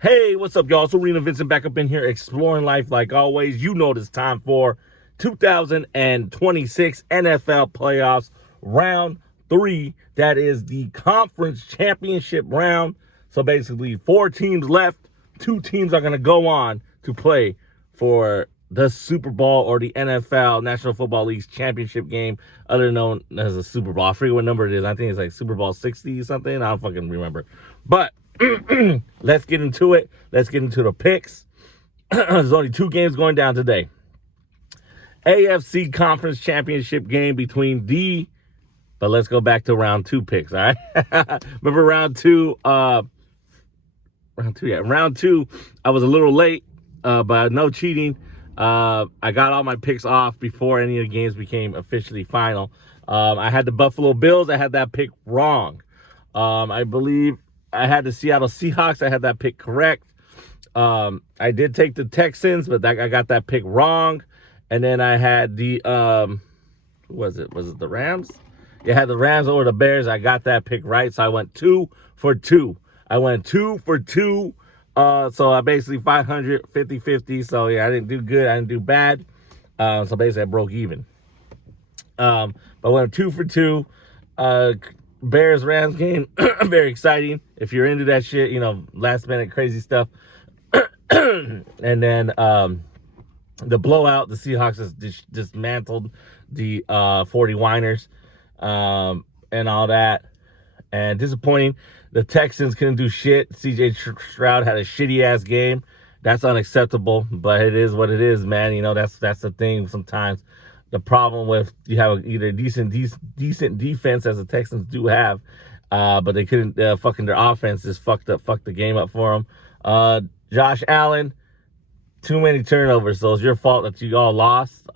Hey, what's up, y'all? It's ARENAVINCENT back up in here exploring life like always. You know it's time for 2026 NFL playoffs, round 3. That is the conference championship round. So basically 4 teams left. 2 teams are going to go on to play for the Super Bowl or the NFL, National Football League's championship game, other known as the Super Bowl. I forget what number it is. I think it's like Super Bowl 60 something. I don't fucking remember. But let's get into it. Let's get into the picks. There's only 2 games going down today. AFC Conference Championship game between but let's go back to round 2 picks, all right? Remember round 2, round 2, I was a little late, but no cheating. I got all my picks off before any of the games became officially final. I had the Buffalo Bills. I had that pick wrong. I believe I had the Seattle Seahawks. I had that pick correct. I did take the Texans, but I got that pick wrong. And then I had the, who was it? Was it the Rams? Yeah, I had the Rams over the Bears. I got that pick right. So I went 2 for 2. I went 2 for 2. So I basically 500, 50-50. So yeah, I didn't do good. I didn't do bad. So basically I broke even. But I went 2 for 2. Bears-Rams game, very exciting. If you're into that shit, last-minute crazy stuff. And then the blowout, the Seahawks just dismantled the 49ers and all that. And disappointing, the Texans couldn't do shit. C.J. Stroud had a shitty-ass game. That's unacceptable, but it is what it is, man. That's the thing sometimes. The problem with you have either decent defense, as the Texans do have, but they couldn't their offense just fucked the game up for them. Josh Allen, too many turnovers, so it's your fault that you all lost.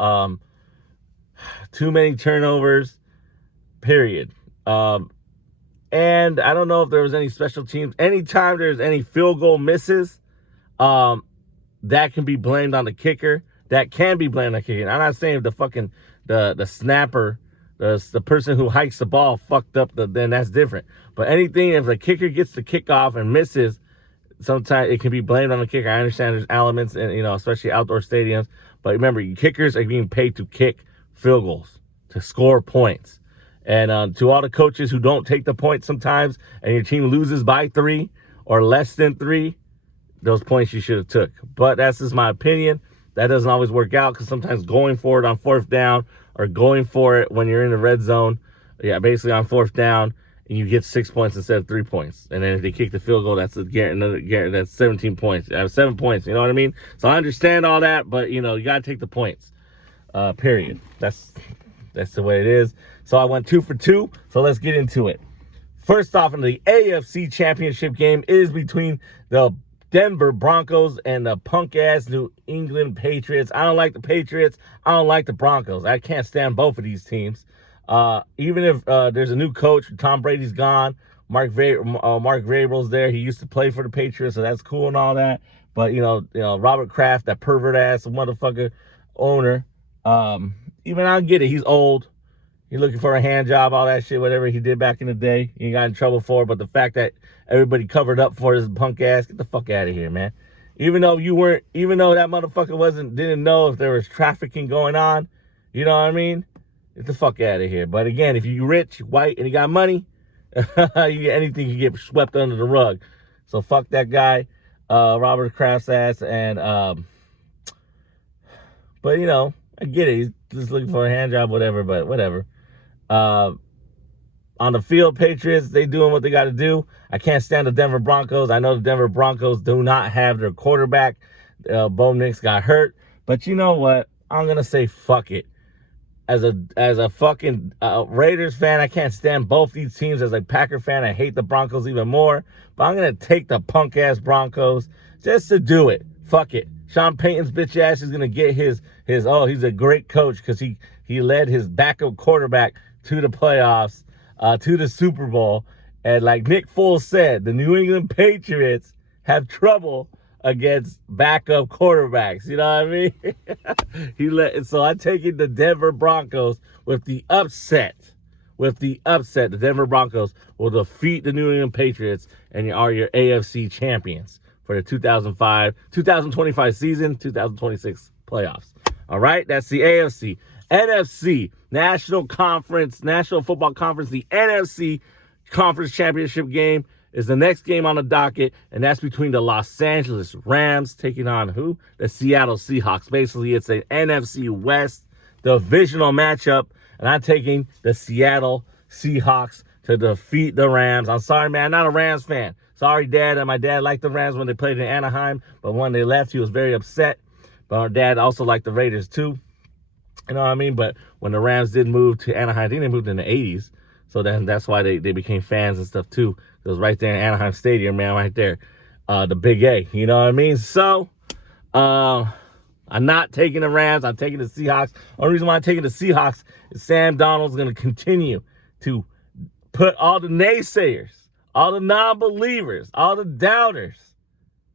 Too many turnovers, period. And I don't know if there was any special teams. Anytime there's any field goal misses, that can be blamed on the kicker. That can be blamed on the kicker. I'm not saying if the snapper, the person who hikes the ball fucked up, then that's different. But anything, if the kicker gets the kickoff and misses, sometimes it can be blamed on the kicker. I understand there's elements, and especially outdoor stadiums. But remember, kickers are being paid to kick field goals, to score points. And to all the coaches who don't take the points sometimes, and your team loses by 3 or less than 3, those points you should have took. But that's just my opinion. That doesn't always work out, because sometimes going for it on 4th down or going for it when you're in the red zone, basically on 4th down, and you get 6 points instead of 3 points. And then if they kick the field goal, that's that's 17 points. I have 7 points. You know what I mean? So I understand all that, but you got to take the points. Period. That's the way it is. So I went 2 for 2. So let's get into it. First off, in the AFC Championship game is between the Denver Broncos and the punk-ass New England Patriots. I don't like the Patriots. I don't like the Broncos. I can't stand both of these teams. Even if there's a new coach, Tom Brady's gone. Mark Vrabel's there. He used to play for the Patriots, so that's cool and all that. But, Robert Kraft, that pervert-ass motherfucker owner, even I get it. He's old. He's looking for a hand job, all that shit, whatever he did back in the day. He got in trouble for it. But the fact that everybody covered up for his punk ass, get the fuck out of here, man. Even though that motherfucker didn't know if there was trafficking going on, you know what I mean? Get the fuck out of here. But again, if you're rich, white, and you got money, anything can get swept under the rug. So fuck that guy, Robert Kraft's ass. And but I get it. He's just looking for a hand job, whatever. But whatever. On the field, Patriots, they doing what they got to do. I can't stand the Denver Broncos. I know the Denver Broncos do not have their quarterback. Bo Nix got hurt. But you know what? I'm going to say fuck it. As a fucking Raiders fan, I can't stand both these teams. As a Packer fan, I hate the Broncos even more. But I'm going to take the punk-ass Broncos just to do it. Fuck it. Sean Payton's bitch ass is going to get his he's a great coach because he led his backup quarterback to the playoffs, to the Super Bowl. And like Nick Foles said, the New England Patriots have trouble against backup quarterbacks. You know what I mean? So I take it the Denver Broncos with the upset. The Denver Broncos will defeat the New England Patriots and are your AFC champions. for the 2025 season, 2026 playoffs. All right, that's the AFC. NFC, National Football Conference, the NFC Conference Championship game is the next game on the docket, and that's between the Los Angeles Rams taking on who? The Seattle Seahawks. Basically, it's an NFC West divisional matchup, and I'm taking the Seattle Seahawks to defeat the Rams. I'm sorry, man, I'm not a Rams fan. Sorry, Dad. And my dad liked the Rams when they played in Anaheim, but when they left, he was very upset. But our dad also liked the Raiders, too. You know what I mean? But when the Rams did move to Anaheim, I think they moved in the 80s. So then that's why they became fans and stuff, too. It was right there in Anaheim Stadium, man, right there. The Big A, you know what I mean? So, I'm not taking the Rams. I'm taking the Seahawks. Only reason why I'm taking the Seahawks is Sam Darnold's going to continue to put all the naysayers, all the non-believers, all the doubters,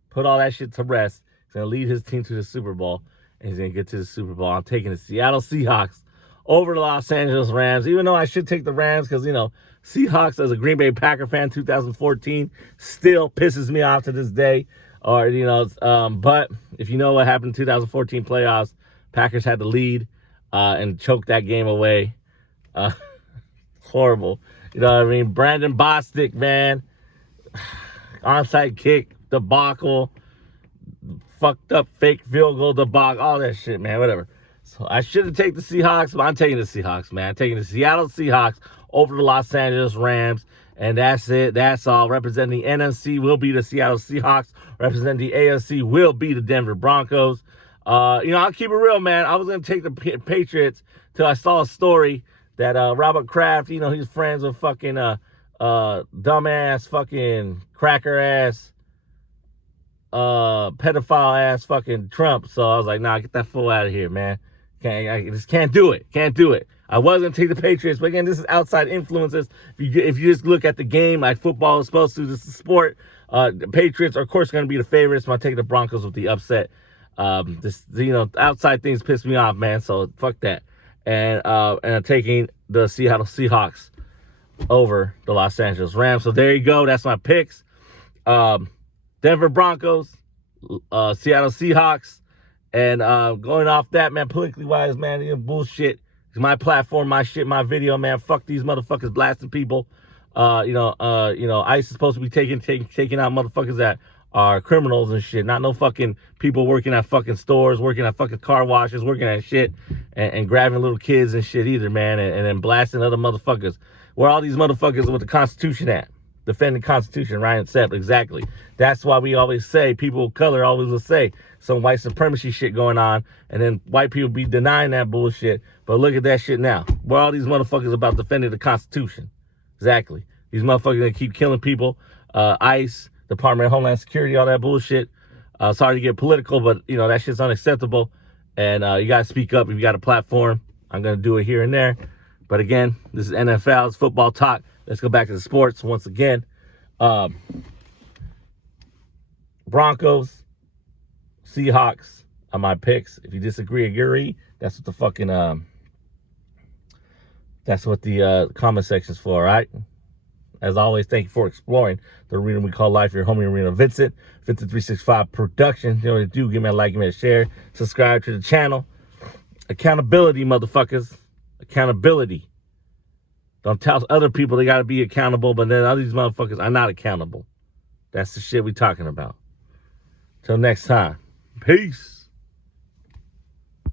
put all that shit to rest. He's going to lead his team to the Super Bowl, and he's going to get to the Super Bowl. I'm taking the Seattle Seahawks over the Los Angeles Rams, even though I should take the Rams because, you know, Seahawks as a Green Bay Packer fan, 2014, still pisses me off to this day. Or, you know, but if you know what happened in 2014 playoffs, Packers had the lead and choked that game away. Horrible. You know what I mean? Brandon Bostic, man. Onside kick, debacle. Fucked up fake field goal debacle. All that shit, man. Whatever. So I shouldn't take the Seahawks, but I'm taking the Seahawks, man. I'm taking the Seattle Seahawks over the Los Angeles Rams. And that's it. That's all. Representing the NFC will be the Seattle Seahawks. Representing the AFC will be the Denver Broncos. You know, I'll keep it real, man. I was going to take the Patriots till I saw a story that Robert Kraft, you know, he's friends with fucking dumbass, fucking cracker-ass, pedophile-ass fucking Trump. So I was like, nah, get that fool out of here, man. I just can't do it. Can't do it. I was going to take the Patriots, but again, this is outside influences. If you just look at the game like football is supposed to, this is sport. The Patriots are, of course, going to be the favorites. I'm taking the Broncos with the upset. You know, outside things piss me off, man. So fuck that. And I'm taking the Seattle Seahawks over the Los Angeles Rams. So there you go. That's my picks. Denver Broncos, Seattle Seahawks, and going off that, man, politically wise, man, you know, bullshit. It's my platform, my shit, my video, man. Fuck these motherfuckers blasting people. You know, ICE is supposed to be taking out motherfuckers that are criminals and shit. Not no fucking people working at fucking stores, working at fucking car washes, working at shit, and grabbing little kids and shit either, man, and then blasting other motherfuckers. Where all these motherfuckers with the Constitution at? Defending the Constitution, Ryan Sepp, exactly. That's why we always say, people of color always will say, some white supremacy shit going on, and then white people be denying that bullshit. But look at that shit now. Where all these motherfuckers about defending the Constitution? Exactly. These motherfuckers that keep killing people, ICE, Department of Homeland Security, all that bullshit. Sorry to get political, but, you know, that shit's unacceptable. And you got to speak up if you got a platform. I'm going to do it here and there. But again, this is NFL, it's football talk. Let's go back to the sports once again. Broncos, Seahawks are my picks. If you disagree, agree. That's what the fucking comment section's for, all right? As always, thank you for exploring the arena we call life. Your homie Arena Vincent, Vincent 365 Production. You know what to do. Give me a like, give me a share. Subscribe to the channel. Accountability, motherfuckers. Accountability. Don't tell other people they got to be accountable, but then all these motherfuckers are not accountable. That's the shit we talking about. Till next time. Peace.